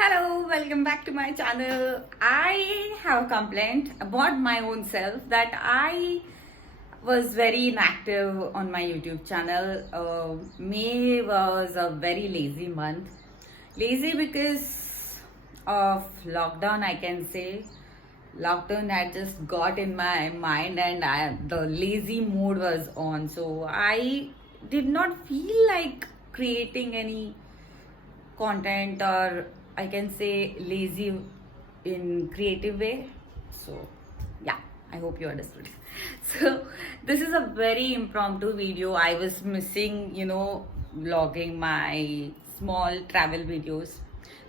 Hello, welcome back to my channel. I have a complaint about my own self that I was very inactive on my YouTube channel. May was a very lazy month. Lazy because of lockdown, I can say. Lockdown had just got in my mind and the lazy mood was on. So I did not feel like creating any content, or I can say lazy in creative way. So yeah, I hope you understood. So this is a very impromptu video. I was missing, vlogging my small travel videos.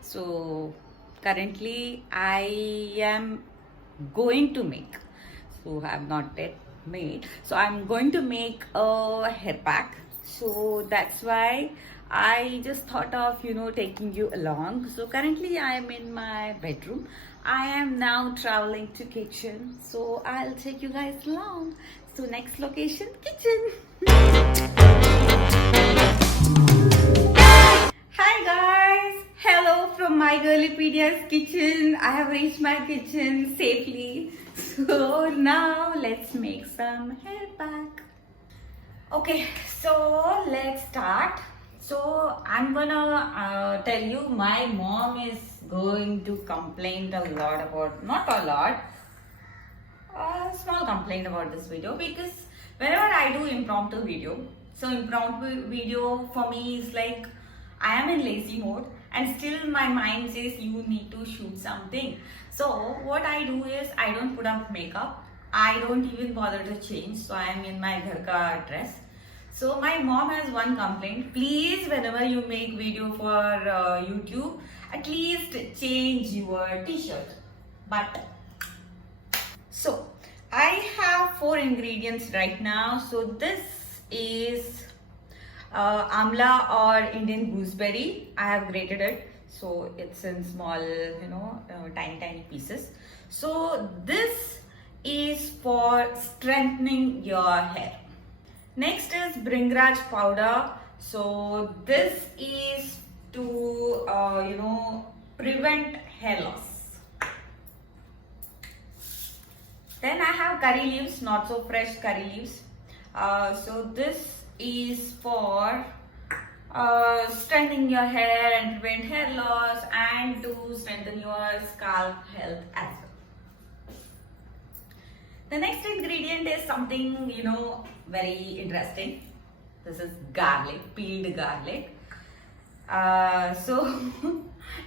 So currently I am going to make, so I have not yet made, so I'm going to make a hair pack. So that's why I just thought of taking you along. So currently I am in my bedroom. I am now traveling to kitchen, so I'll take you guys along. So next location, kitchen. Hi guys, hello from my Girlypedia's kitchen. I have reached my kitchen safely. So now let's make some hair pack. Okay, so let's start. So I'm gonna tell you, my mom is going to complain a lot about, not a lot, a small complaint about this video, because whenever I do impromptu video, so impromptu video for me is like I am in lazy mode and still my mind says you need to shoot something. So what I do is I don't put up makeup, I don't even bother to change, so I am in my ghar ka dress. So my mom has one complaint: please, whenever you make video for YouTube, at least change your t-shirt. But so I have 4 ingredients right now. So this is amla or Indian gooseberry. I have grated it, so it's in small, tiny pieces. So this is for strengthening your hair. Next is bringraj powder. So this is to prevent hair loss. Then I have curry leaves, not so fresh curry leaves. So this is for strengthening your hair and prevent hair loss, and to strengthen your scalp health as well. The next ingredient is something very interesting. This is garlic, peeled garlic. So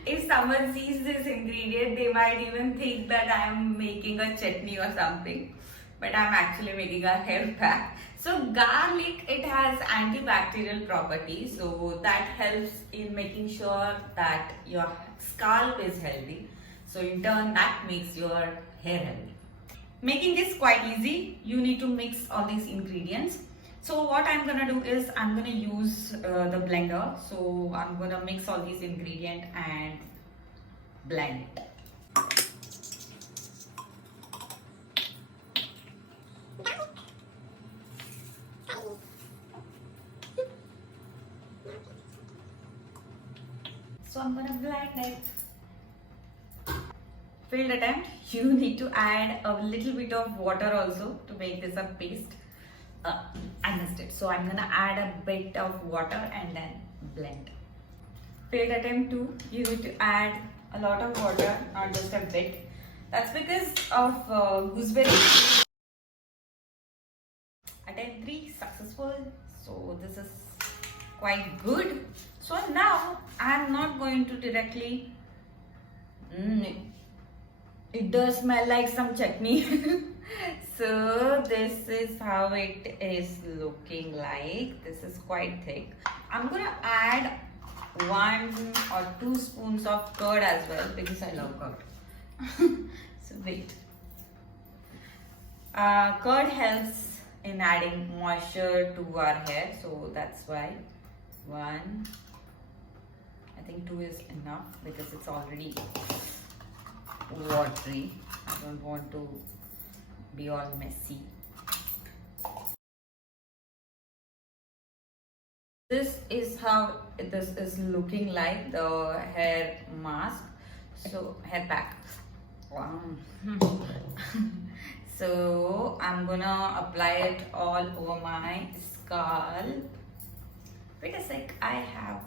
if someone sees this ingredient, they might even think that I am making a chutney or something, but I'm actually making a hair pack. So garlic, it has antibacterial properties, so that helps in making sure that your scalp is healthy. So in turn, that makes your hair healthy. Making this quite easy. You need to mix all these ingredients. So what I'm gonna do is I'm gonna use the blender. So I'm gonna mix all these ingredients and blend it. So I'm gonna blend it. Failed attempt. You need to add a little bit of water also to make this a paste. I missed it. So I'm gonna add a bit of water and then blend. Failed attempt 2. You need to add a lot of water, not just a bit. That's because of gooseberry. Attempt 3 successful. So this is quite good. So now I'm not going to directly. It does smell like some chutney. So this is how it is looking like. This is quite thick. I'm gonna add 1 or 2 spoons of curd as well, because I love curd. So wait. Curd helps in adding moisture to our hair, so that's why 1. I think 2 is enough because it's already watery. I don't want to be all messy. This is how this is looking like the hair mask, so hair pack. Wow. So I'm gonna apply it all over my scalp. Wait a sec, I have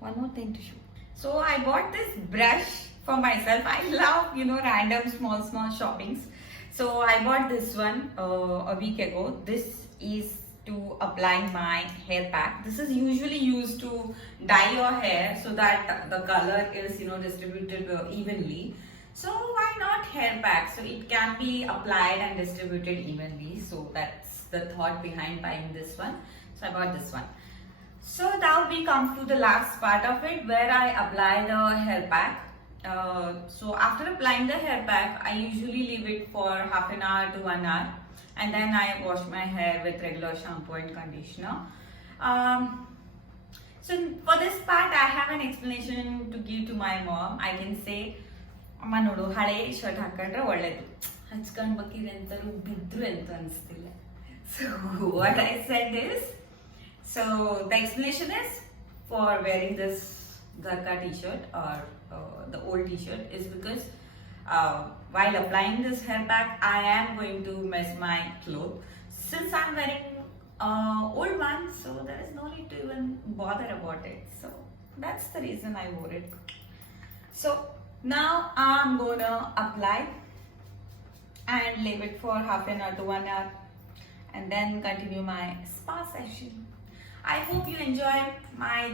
one more thing to show. So I bought this brush for myself. I love, random small shoppings. So I bought this one a week ago. This is to apply my hair pack. This is usually used to dye your hair so that the color is, distributed evenly. So why not hair pack? So it can be applied and distributed evenly. So that's the thought behind buying this one. So I bought this one. So now we come to the last part of it where I apply the hair pack. So after applying the hair pack, I usually leave it for half an hour to 1 hour, and then I wash my hair with regular shampoo and conditioner. So for this part, I have an explanation to give to my mom. I can say, ಅಮ್ಮ ನೋಡು ಹಳೆ shirt ಹಾಕೊಂಡ್ರೆ ಒಳ್ಳೇದು, ಹಚ್ಕೊಂಡ್ ಬಕ್ಕಿದ್ರೆ ಎಂತಾರು ಬಿದ್ರು ಅಂತ ಅನಿಸ್ತಿಲ್ಲ. So what I said is, so the explanation is for wearing this Zarka t-shirt or the old t-shirt is because while applying this hair pack, I am going to mess my clothes. Since I'm wearing old ones, so there is no need to even bother about it. So that's the reason I wore it. So now I'm gonna apply and leave it for half an hour to 1 hour, and then continue my spa session. I hope you enjoyed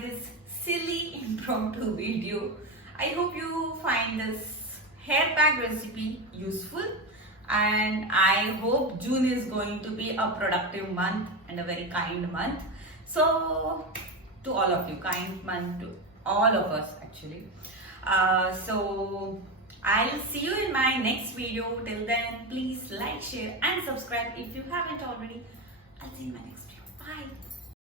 this silly impromptu video. I hope you find this hair pack recipe useful, and I hope June is going to be a productive month and a very kind month. So to all of you, kind month to all of us actually. So I'll see you in my next video. Till then, please like, share and subscribe if you haven't already. I'll see you in my next video. Bye.